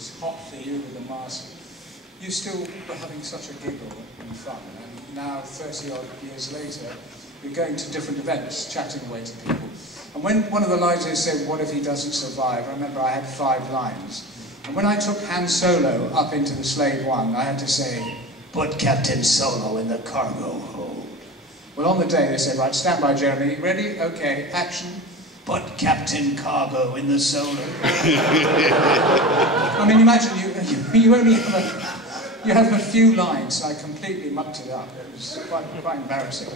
was hot for you with the mask, you still were having such a giggle and fun. And now, 30-odd years later, you're going to different events, chatting away to people. And when one of the lines is said, what if he doesn't survive? I remember I had 5 lines. And when I took Han Solo up into the Slave One, I had to say, put Captain Solo in the cargo hold. Well, on the day they said, right, stand by, Jeremy. Ready? Okay, action. Put Captain Cargo in the Solo. I mean, imagine you only have a few lines. I completely mucked it up. It was quite embarrassing.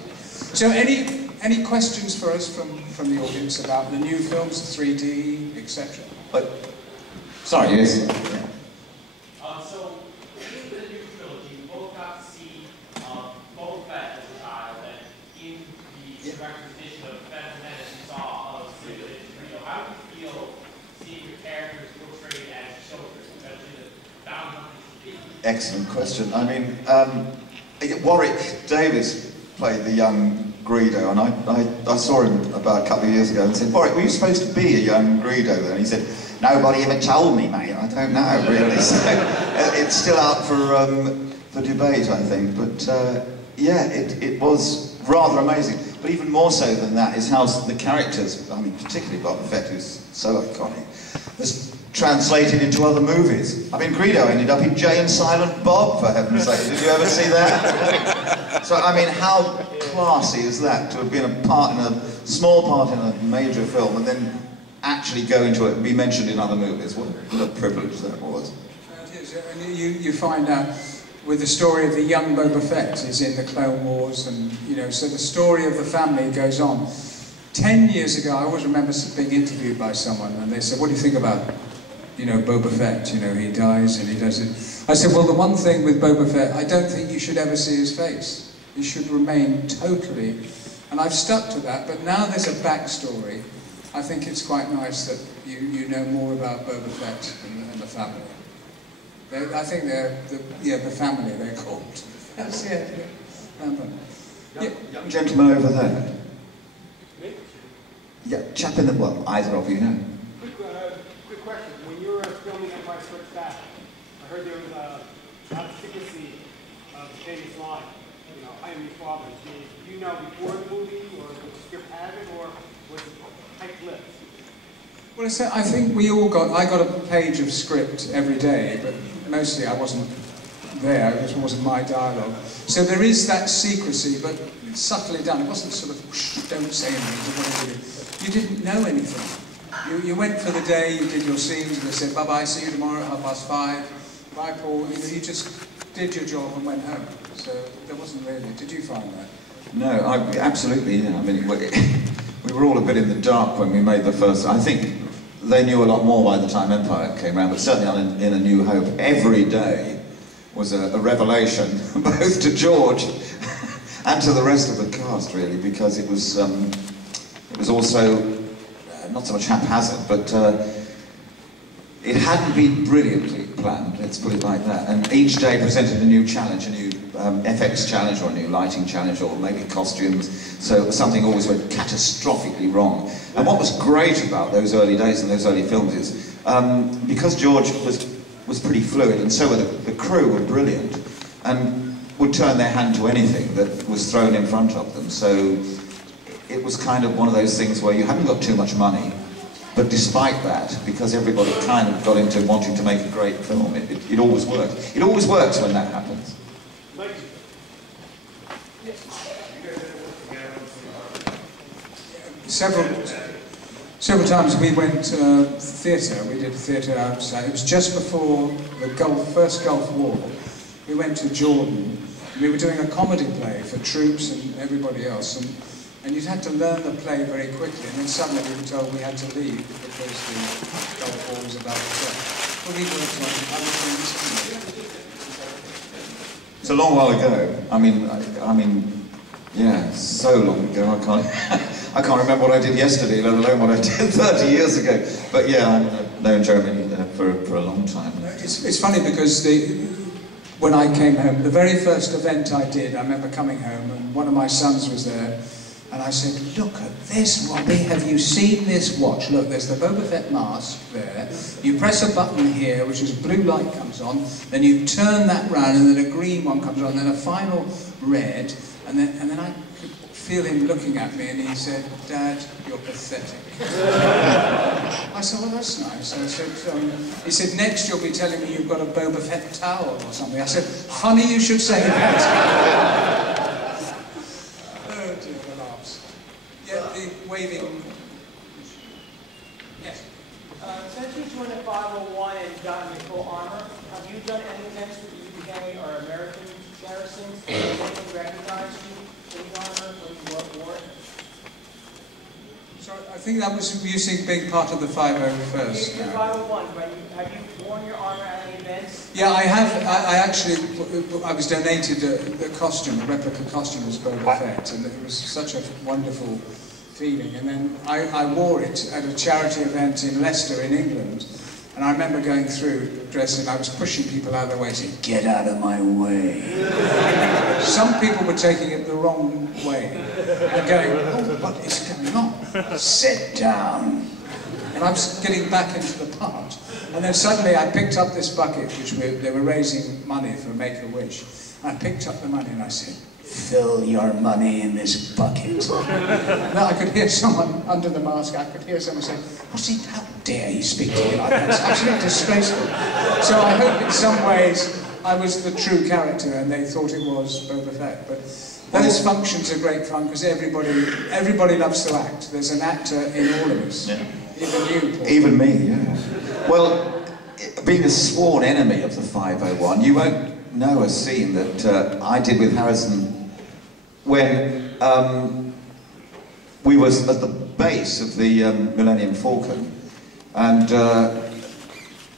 So any questions for us from the audience about the new films, 3D, etc.? Sorry, yes. So, in the new trilogy, we both got to see Boba Fett as a child, and in the representation of Phantom Menace, we saw Greedo. How do you feel seeing your characters portrayed as children, especially the bound hunters? Excellent question. I mean, Warwick Davis played the young Greedo, and I saw him about a couple of years ago and said, Warwick, were you supposed to be a young Greedo then? And he said, nobody ever told me, mate. I don't know, really. So it's still out for debate, I think. But yeah, it was rather amazing. But even more so than that is how the characters, I mean, particularly Boba Fett, who's so iconic, has translated into other movies. I mean, Greedo ended up in Jay and Silent Bob, for heaven's sake. Did you ever see that? So, I mean, how classy is that, to have been a small part in a major film and then actually go into it and be mentioned in other movies? What a privilege that was. It is. And you find out with the story of the young Boba Fett is in the Clone Wars, and so the story of the family goes on. 10 years ago, I always remember being interviewed by someone, and they said, "What do you think about, Boba Fett? He dies and he does it." I said, "Well, the one thing with Boba Fett, I don't think you should ever see his face. He should remain totally," and I've stuck to that. But now there's a backstory. I think it's quite nice that you know more about Boba Fett and the family. I think they're the family they're called. That's it. Young gentleman over there. Me? Yeah, chap in the, well, either of you know. Quick question. When you were filming Empire Strikes Back, I heard there was a lot of secrecy of the famous line, I am your father. Do you know before the movie, or did the script have it, or was it tight-lipped? Well, I think I got a page of script every day, but mostly I wasn't there, it wasn't my dialogue. So there is that secrecy, but it's subtly done. It wasn't sort of, whoosh, don't say anything. You didn't know anything. You went for the day, you did your scenes, and they said, bye-bye, see you tomorrow at 5:30. Bye, Paul. You just did your job and went home. So there wasn't really. Did you find that? No, absolutely, yeah. I mean, we were all a bit in the dark when we made the first. I think they knew a lot more by the time Empire came around, but certainly in A New Hope, every day was a revelation, both to George and to the rest of the cast, really, because it was also not so much haphazard, but it hadn't been brilliantly planned, let's put it like that. And each day presented a new challenge, a new FX challenge, or a new lighting challenge, or maybe costumes. So something always went catastrophically wrong. And what was great about those early days and those early films is, because George was pretty fluid, and so were the crew were brilliant, and would turn their hand to anything that was thrown in front of them. So it was kind of one of those things where you hadn't got too much money, but despite that, because everybody kind of got into wanting to make a great film, it always worked. It always works when that happens. Several times we went to theatre. We did theatre outside. It was just before the first Gulf War. We went to Jordan. We were doing a comedy play for troops and everybody else, and you'd had to learn the play very quickly, and then suddenly we were told we had to leave because the Gulf War was about to start. Well, we worked on other things. It's a long while ago. I mean, yeah, so long ago. I can't remember what I did yesterday, let alone what I did 30 years ago. But yeah, I've known Jeremy for a long time. It's funny because when I came home, the very first event I did, I remember coming home and one of my sons was there, And I said, look at this, Robbie, have you seen this watch? Look, there's the Boba Fett mask there. You press a button here, which is a blue light comes on, then you turn that round, and then a green one comes on, then a final red, and then I could feel him looking at me, and he said, Dad, you're pathetic. I said, well, that's nice. I said, he said, next you'll be telling me you've got a Boba Fett towel or something. I said, funny you should say that. Oh, dear, the laughs. Yeah, the waving. Yes. Since you joined the 501 and got in full armor, have you done any events with the UK or American garrisons? Did anyone recognize you in the armor when you wore it? So I think that was using being part of the 501st. The 501, but have you worn your armor at any events? Yeah, I have. I actually, I was donated a costume, a replica costume as Boba Fett, and it was such a wonderful feeling. And then I wore it at a charity event in Leicester in England. And I remember going through dressing, I was pushing people out of the way, saying, get out of my way. Some people were taking it the wrong way. And going, oh, what is going on? Sit down. And I was getting back into the part. And then suddenly I picked up this bucket, which they were raising money for Make-A-Wish. I picked up the money and I said, fill your money in this bucket. Now I could hear someone under the mask, I could hear someone say, what's he, how dare he speak to you like that? It's absolutely disgraceful. So I hope in some ways I was the true character and they thought it was Boba Fett. But those functions are great fun because everybody loves to act. There's an actor in all of us. Yeah. Even you, Paul. Even me, yeah. Well, being a sworn enemy of the 501, you won't know a scene that I did with Harrison when we was at the base of the Millennium Falcon, and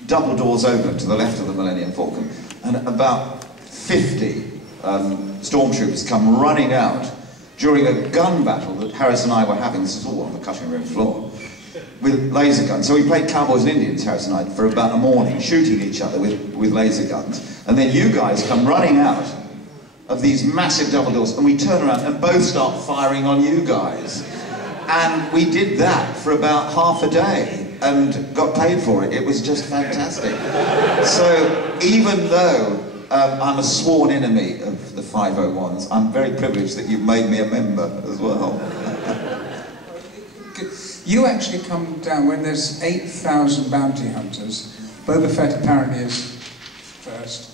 double doors open to the left of the Millennium Falcon, and about 50 stormtroopers come running out during a gun battle that Harris and I were having. This is all on the cutting room floor, with laser guns. So we played Cowboys and Indians, Harris and I, for about a morning, shooting each other with laser guns. And then you guys come running out of these massive double doors, and we turn around and both start firing on you guys. And we did that for about half a day and got paid for it. It was just fantastic. So even though I'm a sworn enemy of the 501s, I'm very privileged that you've made me a member as well. You actually come down when there's 8,000 bounty hunters. Boba Fett apparently is first.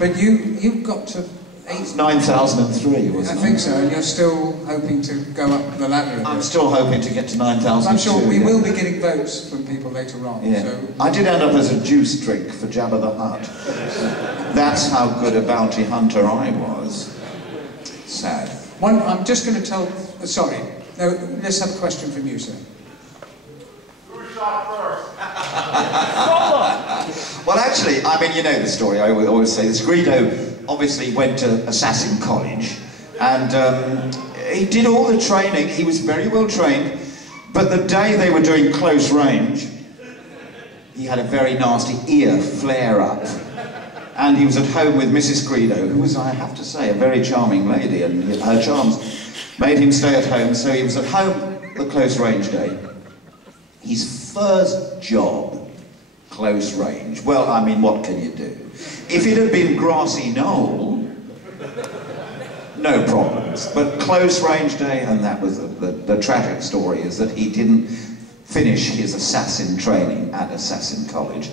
But you've got to... It's 9,003, wasn't it? I think so, and you're still hoping to go up the ladder. I'm still hoping to get to 9,000. I'm sure we will be getting votes from people later on. Yeah. So. I did end up as a juice drink for Jabba the Hutt. That's how good a bounty hunter I was. Sad. I'm just going to tell... sorry. No, let's have a question from you, sir. Who shot first? Well, actually, I mean, you know the story. I always say this. Greedo obviously went to assassin college, and he did all the training. He was very well trained, but the day they were doing close range, he had a very nasty ear flare-up, and he was at home with Mrs. Greedo, who was, I have to say, a very charming lady, and her charms made him stay at home. So he was at home the close range day. His first job, close range. Well, I mean, what can you do? If it had been grassy knoll, no problems. But close range day, and that was the tragic story, is that he didn't finish his assassin training at Assassin College,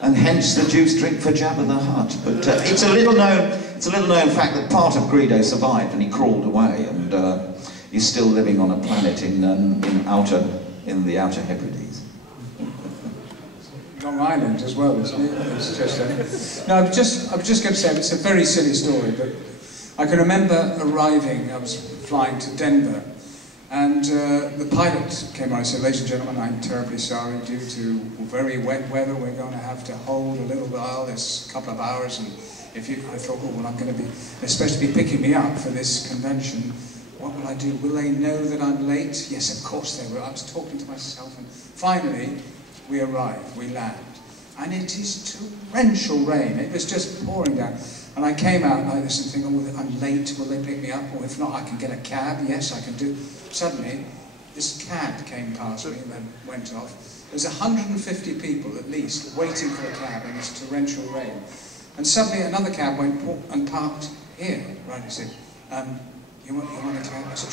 and hence the juice drink for Jabba the Hutt. But it's a little known fact that part of Greedo survived, and he crawled away, and he's still living on a planet in the Outer Hebrides. Long Island as well, isn't it? It's just, no, I was just going to say, it's a very silly story, but I can remember arriving, I was flying to Denver, and the pilot came on and said, ladies and gentlemen, I'm terribly sorry, due to very wet weather, we're going to have to hold a little while, this couple of hours, and I thought, oh, well, they're supposed to be picking me up for this convention. What will I do? Will they know that I'm late? Yes, of course they will. I was talking to myself, and finally, we arrive, we land. and it is torrential rain. It was just pouring down. And I came out like this and thinking, oh, I'm late, will they pick me up? Or if not, I can get a cab. Yes, I can do. Suddenly, this cab came past me and then went off. There's 150 people at least waiting for a cab in this torrential rain. And suddenly another cab went and parked here. Right, he said, you want a cab? I said,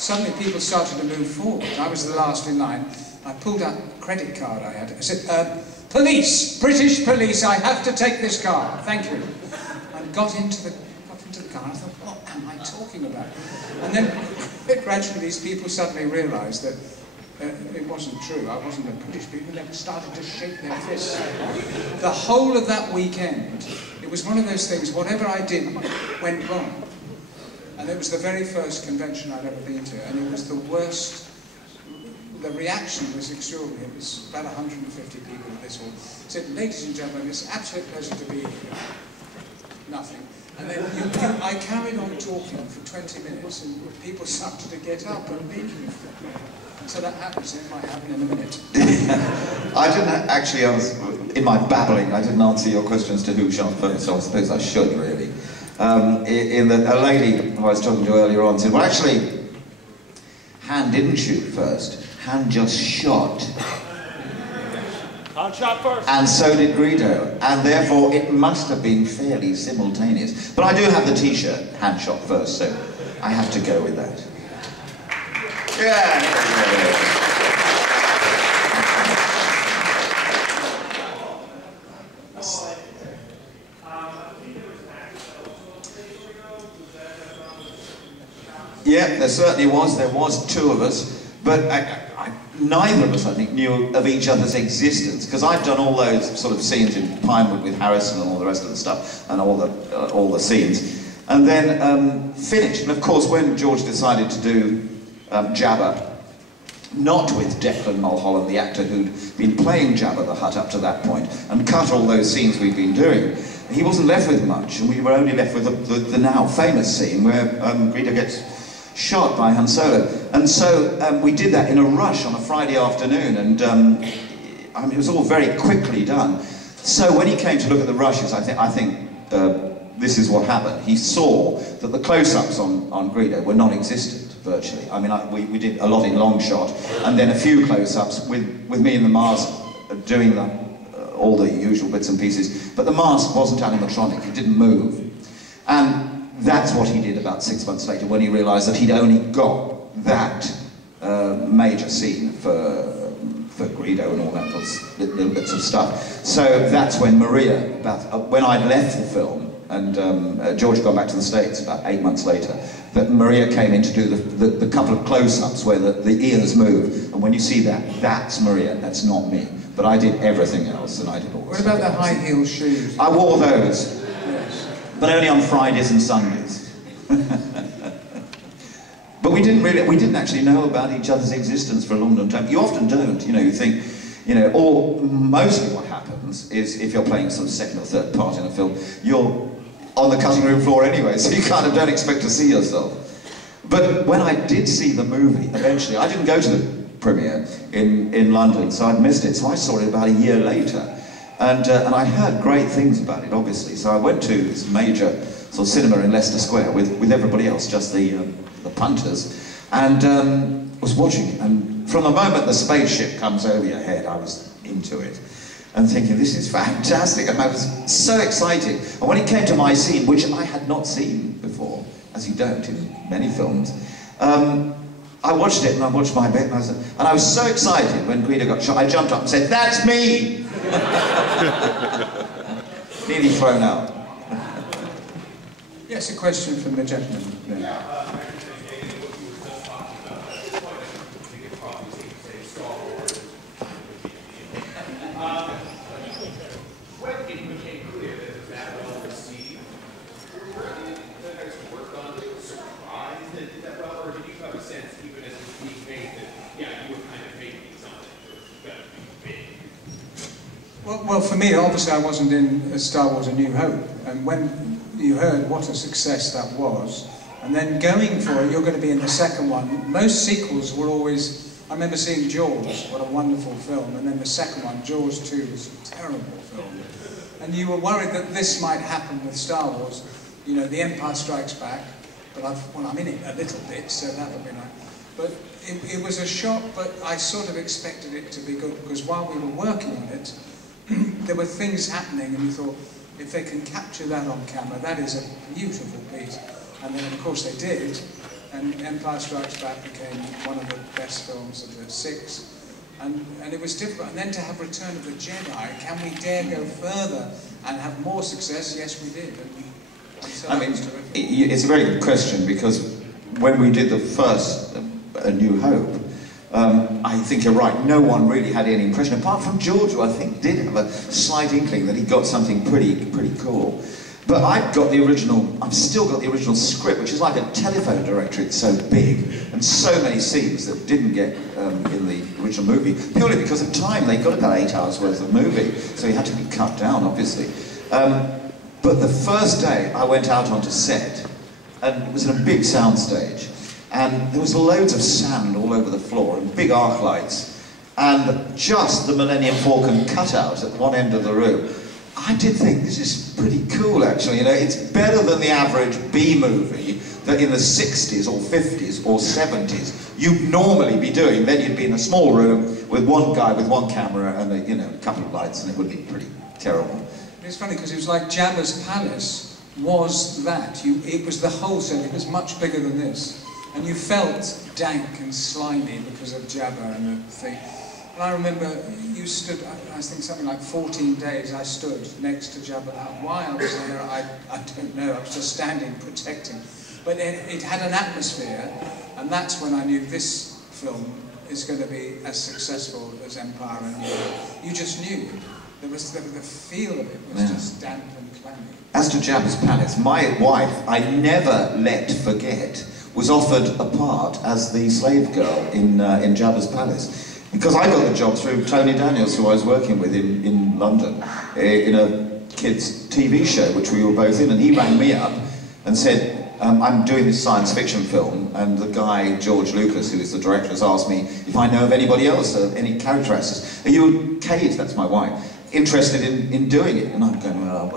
suddenly people started to move forward. I was the last in line. I pulled out a credit card I had. I said, police, British police, I have to take this car. Thank you. And got into the car. I thought, what am I talking about? And then gradually these people suddenly realised that it wasn't true. I wasn't a British people. They started to shake their fists. The whole of that weekend, it was one of those things, whatever I did went wrong. And it was the very first convention I'd ever been to, and it was the worst. The reaction was extraordinary. It was about 150 people at this hall. I said, ladies and gentlemen, it's an absolute pleasure to be here. Nothing. And then I carried on talking for 20 minutes, and people started to get up and leave. So that happens. It might happen in a minute. I didn't actually answer, in my babbling, I didn't answer your questions to who shot first, so I suppose I should really. A lady who I was talking to earlier on said, well actually, Han didn't shoot first, Han just shot. Han shot first. And so did Greedo, and therefore it must have been fairly simultaneous. But I do have the t-shirt, Han shot first, so I have to go with that. Yeah. Yeah, there certainly was. There was two of us, but neither of us, I think, knew of each other's existence, because I'd done all those sort of scenes in Pinewood with Harrison and all the rest of the stuff, and all the scenes, and then finished. And of course, when George decided to do Jabba, not with Declan Mulholland, the actor who'd been playing Jabba the Hutt up to that point, and cut all those scenes we'd been doing, he wasn't left with much, and we were only left with the now famous scene where Greedo gets shot by Han Solo. And so we did that in a rush on a Friday afternoon, and I mean, it was all very quickly done. So when he came to look at the rushes, I think this is what happened. He saw that the close-ups on Greedo were non-existent, virtually. I mean, we did a lot in long shot, and then a few close-ups with me in the mask doing all the usual bits and pieces. But the mask wasn't animatronic, it didn't move. And that's what he did about 6 months later, when he realised that he'd only got that major scene for Greedo and all that little bits of stuff. So that's when Maria, when I'd left the film, and George had gone back to the States about 8 months later, that Maria came in to do the couple of close-ups where the ears move, and when you see that, that's Maria, that's not me. But I did everything else, and I did all this. What about the high heel shoes? I wore those. But only on Fridays and Sundays. But we didn't actually know about each other's existence for a long time. You often don't, you think, or mostly what happens is if you're playing sort of second or third part in a film, you're on the cutting room floor anyway, so you kind of don't expect to see yourself. But when I did see the movie, eventually, I didn't go to the premiere in London, so I'd missed it, so I saw it about a year later. And I heard great things about it, obviously. So I went to this major sort of cinema in Leicester Square with everybody else, just the punters, and was watching it. And from the moment the spaceship comes over your head, I was into it. And thinking, this is fantastic. And I was so excited. And when it came to my scene, which I had not seen before, as you don't in many films, I watched it and I watched my bit, and I was so excited when Greedo got shot. I jumped up and said, "That's me!" Nearly thrown out. Yes, a question from the gentleman. When it became clear that it was that well received, were there any that you worked on that were surprised that it did that well, or did you have a sense, even as a being made, that yeah, you were kind of making something that was going to be big? Well, for me, obviously, I wasn't in Star Wars: A New Hope, and when you heard what a success that was, and then going for it, you're going to be in the second one. Most sequels were always I remember seeing Jaws, what a wonderful film, and then the second one, Jaws 2, was a terrible film. And you were worried that this might happen with Star Wars. You know, The Empire Strikes Back, but I'm in it a little bit, so that would be nice. But it was a shock, but I sort of expected it to be good, because while we were working on it, there were things happening, and we thought, if they can capture that on camera, that is a beautiful piece. And then, of course, they did, and Empire Strikes Back became one of the best films of the 6. And it was difficult. And then to have Return of the Jedi, can we dare go further and have more success? Yes, we did. And so I mean, it's a very good question, because when we did the first A New Hope, I think you're right, no one really had any impression, apart from George, who I think did have a slight inkling that he got something pretty cool. But I've still got the original script, which is like a telephone directory. It's so big, and so many scenes that didn't get in the original movie, purely because of time. They got about 8 hours worth of movie, so he had to be cut down, obviously. But the first day I went out onto set, and it was in a big soundstage, and there was loads of sand all over the floor, and big arc lights, and just the Millennium Falcon cutout at one end of the room. I did think, this is pretty cool, actually. You know, it's better than the average B movie that in the 60s or 50s or 70s you'd normally be doing. Then you'd be in a small room with one guy with one camera and a couple of lights, and it would be pretty terrible. It's funny, because it was like Jabba's palace was that. It was the whole set. It was much bigger than this. And you felt dank and slimy because of Jabba and the thing. And I remember you stood, I think something like 14 days I stood next to Jabba. Why I was there, I don't know. I was just standing, protecting. But it had an atmosphere, and that's when I knew this film is going to be as successful as Empire. And you just knew. There was the feel of it was just damp and clammy. As to Jabba's palace, my wife, I never let forget, was offered a part as the slave girl in Jabba's palace. Because I got the job through Tony Daniels, who I was working with in London, in a kids' TV show, which we were both in, and he rang me up and said, I'm doing this science fiction film, and the guy, George Lucas, who is the director, has asked me if I know of anybody else, any character actors. Are you, Kate, that's my wife, interested in doing it? And I'm going, well,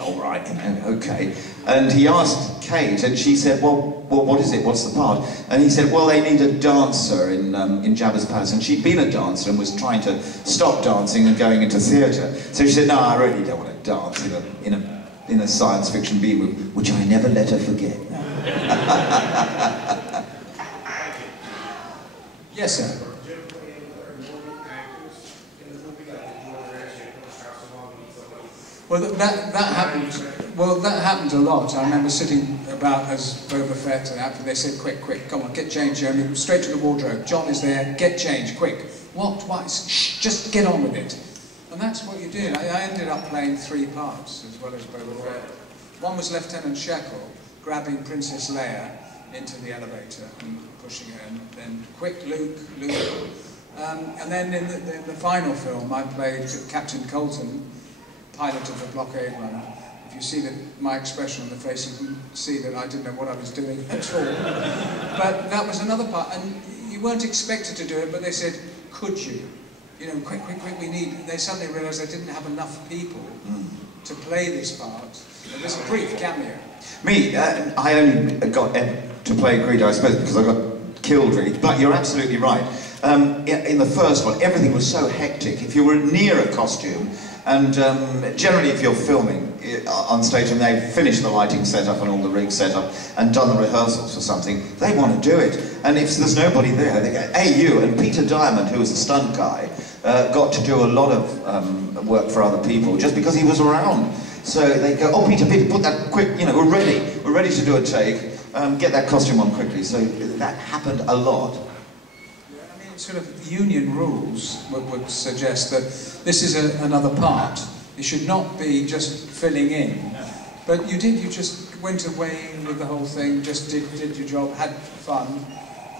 all right, okay. And he asked Kate, and she said, well, what is it? What's the part? And he said, well, they need a dancer in Jabba's palace. And she'd been a dancer and was trying to stop dancing and going into theatre. So she said, no, I really don't want to dance in a science fiction B movie, which I never let her forget. Yes, sir. Well, that happened. Well, that happened a lot. I remember sitting about as Boba Fett, and after they said, "Quick, come on, get changed, Jeremy. Straight to the wardrobe. John is there. Get changed, quick." What? Why? Shh, just get on with it. And that's what you did. I ended up playing 3 parts as well as Boba Fett. One was Lieutenant Shekel, grabbing Princess Leia into the elevator and pushing her, and then quick, Luke. And then in the final film, I played Captain Colton, pilot of the blockade runner. If you see my expression on the face, you can see that I didn't know what I was doing at all. But that was another part, and you weren't expected to do it, but they said, could you? You know, quick, we need... They suddenly realised they didn't have enough people to play this part. It was a brief cameo. Me, I only got to play Greedo, I suppose, because I got killed, really. But you're absolutely right. In the first one, everything was so hectic. If you were near a costume, and generally if you're filming on stage and they've finished the lighting setup and all the rig setup and done the rehearsals for something, they want to do it. And if there's nobody there, they go, hey, you. And Peter Diamond, who was the stunt guy, got to do a lot of work for other people just because he was around. So they go, oh, Peter, put that quick, you know, we're ready to do a take, get that costume on quickly. So that happened a lot. Sort of union rules would suggest that this is another part. It should not be just filling in. But you just went away with the whole thing, just did your job, had fun,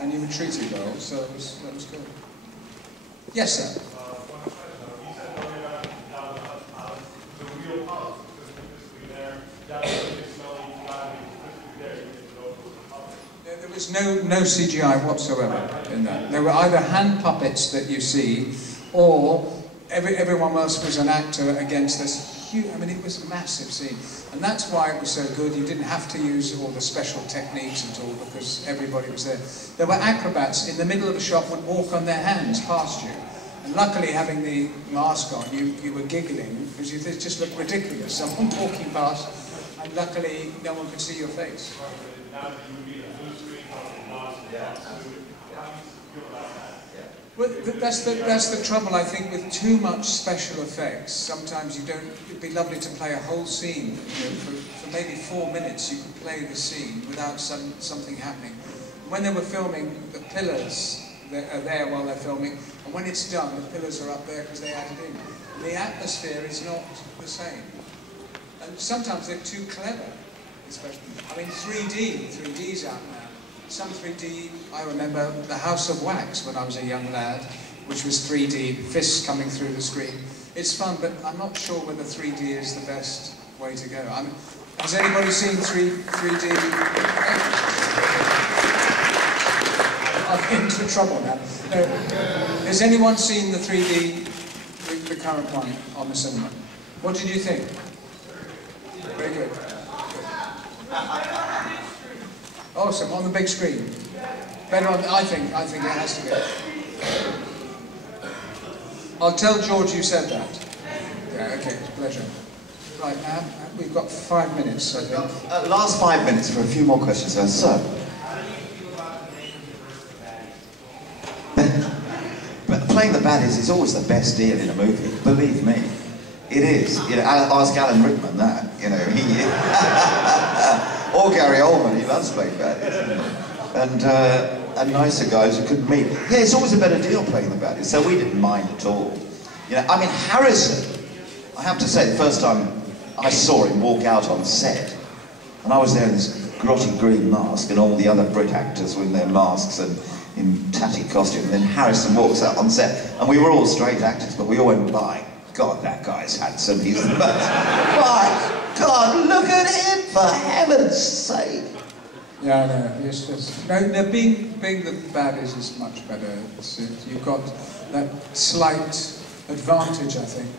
and you were treated well, so that was good. Yes, sir? was no CGI whatsoever in that. They were either hand puppets that you see, or everyone else was an actor against this huge, I mean, it was a massive scene. And that's why it was so good. You didn't have to use all the special techniques at all, because everybody was there. There were acrobats in the middle of the shop would walk on their hands past you. And luckily, having the mask on, you were giggling, because it just looked ridiculous. Someone walking past, and luckily, no one could see your face. Well, that's the trouble, I think, with too much special effects. Sometimes you don't. It'd be lovely to play a whole scene. You know, for maybe 4 minutes, you could play the scene without something happening. When they were filming, the pillars are there while they're filming, and when it's done, the pillars are up there because they added in. The atmosphere is not the same, and sometimes they're too clever. Especially, I mean, 3D's out now. Some 3D, I remember The House of Wax when I was a young lad, which was 3D, fists coming through the screen. It's fun, but I'm not sure whether 3D is the best way to go. Has anybody seen 3D? I'm into trouble now. No. Has anyone seen the 3D, the current one on the cinema? What did you think? Very good. Awesome, on the big screen. Better on, I think it has to go. I'll tell George you said that. Yeah, okay, it's a pleasure. Right, now, we've got 5 minutes, I think. Last 5 minutes for a few more questions, sir. So, but playing the baddies is always the best deal in a movie, believe me. It is. You know, ask Alan Rickman that, you know, or Gary Oldman, he loves playing baddies. And nicer guys who couldn't meet. Yeah, it's always a better deal playing the baddies, so we didn't mind at all. You know, I mean, Harrison, I have to say, the first time I saw him walk out on set, and I was there in this grotty green mask, and all the other Brit actors were in their masks and in tatty costume, and then Harrison walks out on set, and we were all straight actors, but we all went by. God, that guy's handsome, he's the best. My God, look at him, for heaven's sake. Yeah, no, it's just... No, being the baddies is much better. You've got that slight advantage, I think.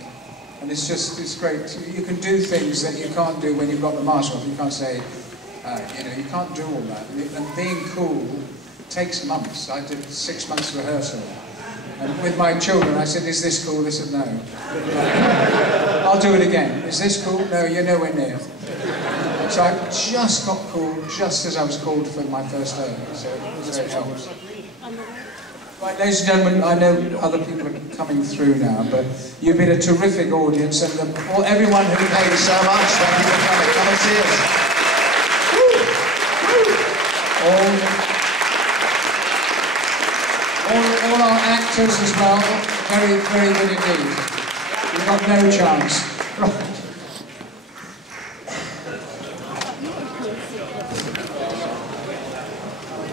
And it's great. You can do things that you can't do when you've got the mask off. You can't say, you know, you can't do all that. And being cool takes months. I did 6 months rehearsal. And with my children, I said, is this cool? They said, no. I'll do it again. Is this cool? No, you're nowhere near. So I just got cool just as I was called for my first day. So it helps. Right, ladies and gentlemen, I know other people are coming through now, but you've been a terrific audience, and everyone who Thank you so much. Thank you for coming. Come and see us. all our actors as well, very, very good indeed. You've got no chance. Right.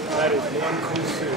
That is one cool suit.